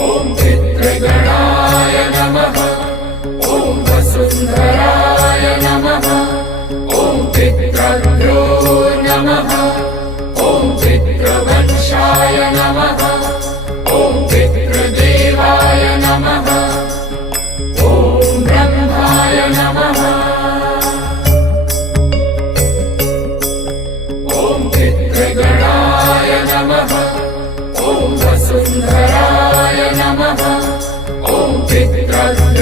ॐ पितृगणाय नमः। ॐ वसुन्धराय नमः। ॐ पितृभ्यो नमः। ॐ पितृवंशाय नमः। ॐ पितृदेवाय नमः। ॐ ब्रह्माय नमः। ॐ पितृगणाय नमः। ॐ वसुन्धराय नमः। ॐ पितृभ्यो